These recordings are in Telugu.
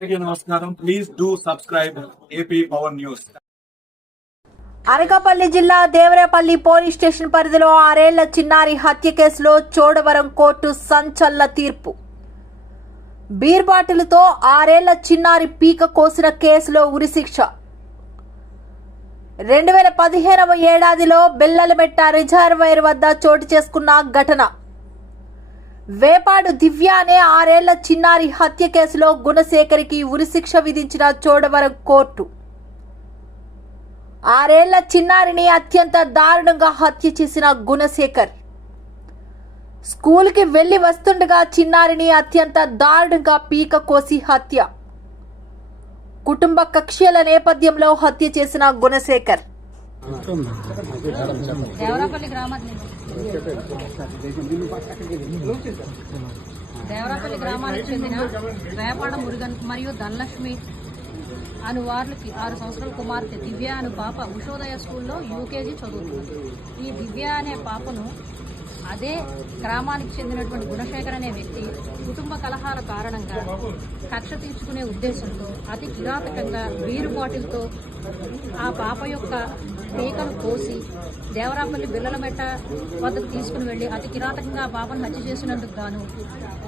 అందరికీ నమస్కారం. Please do subscribe AP power news Anakapalli జిల్లా దేవరేపల్లి పోలీస్ స్టేషన్ పరిధిలో ఆరేళ్ళ చిన్నారి హత్య కేసులో చోడవరం కోర్టు సంచలన తీర్పు. బీర్ బాటిల్తో ఆరేళ్ళ చిన్నారి పీక కోసిన కేసులో ఉరిశిక్ష రెండు వేల పదిహేనవ ఏడాదిలో బిల్లలమెట్ట రిజర్వాయర్ వద్ద చోటు చేసుకున్న ఘటన. వేపాడు దివ్య అనే ఆరేళ్ళ చిన్నారి హత్య కేసులో గుణశేఖరికి ఉరిశిక్ష విధించిన చోడవరం కోర్టు. ఆరేళ్ళ చిన్నారిని అత్యంత దారుణంగా హత్య చేసిన గుణశేఖర్. స్కూల్కి వెళ్ళి వస్తుండగా చిన్నారిని అత్యంత దారుణంగా పీక కోసి హత్య. కుటుంబ కక్ష్యల నేపథ్యంలో హత్య చేసిన గుణశేఖర్. దేవరాపల్లి గ్రామాన్ని. దేవరాపల్లి గ్రామానికి చెందిన వేపాడ మురుగన్ మరియు ధనలక్ష్మి అను వార్లకి ఆరు సంవత్సరాల కుమార్తె దివ్య అను పాప ఉషోదయ స్కూల్లో యూకేజీ చదువుతుంది. ఈ దివ్య అనే పాపను అదే గ్రామానికి చెందినటువంటి గుణశేఖర్ అనే వ్యక్తి కుటుంబ కలహాల కారణంగా కక్ష తీర్చుకునే ఉద్దేశంతో అతి కిరాతకంగా బీరు బాటిల్తో ఆ పాప యొక్క మేకను కోసి దేవరాపల్లి బిల్లలమెట్ట వద్దకు తీసుకుని వెళ్ళి అతి కిరాతకంగా ఆ పాపను హత్య చేసినందుకు గాను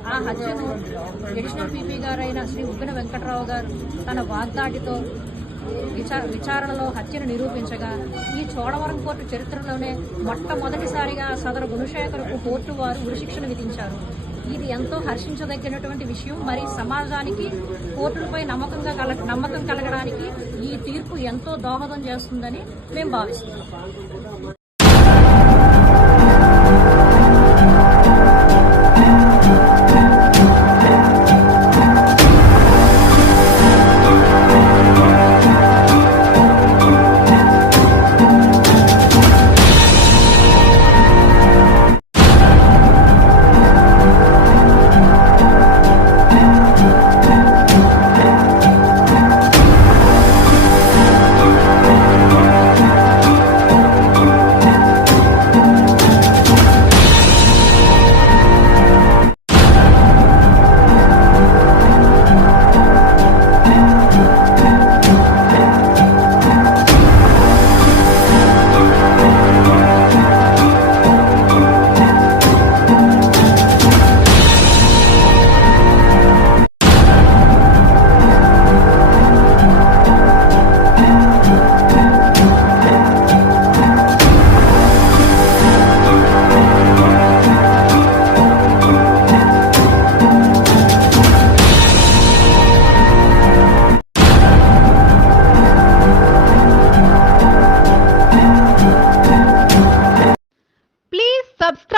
ఆ హత్యను అడిషనల్ పీపీ గారైన శ్రీ ఉప్పిన వెంకట్రావు గారు తన వాగ్దాటితో విచారణలో హత్యను నిరూపించగా ఈ చోడవరం కోర్టు చరిత్రలోనే మొట్టమొదటిసారిగా సదరు గుణశేఖర్కు కోర్టు వారు ఉరిశిక్షణ విధించారు. ఇది ఎంతో హర్షించదగినటువంటి విషయం. మరి సమాజానికి కోర్టులపై నమ్మకంగా కల నమ్మకం కలగడానికి ఈ తీర్పు ఎంతో దోహదం చేస్తుందని మేము భావిస్తున్నాం.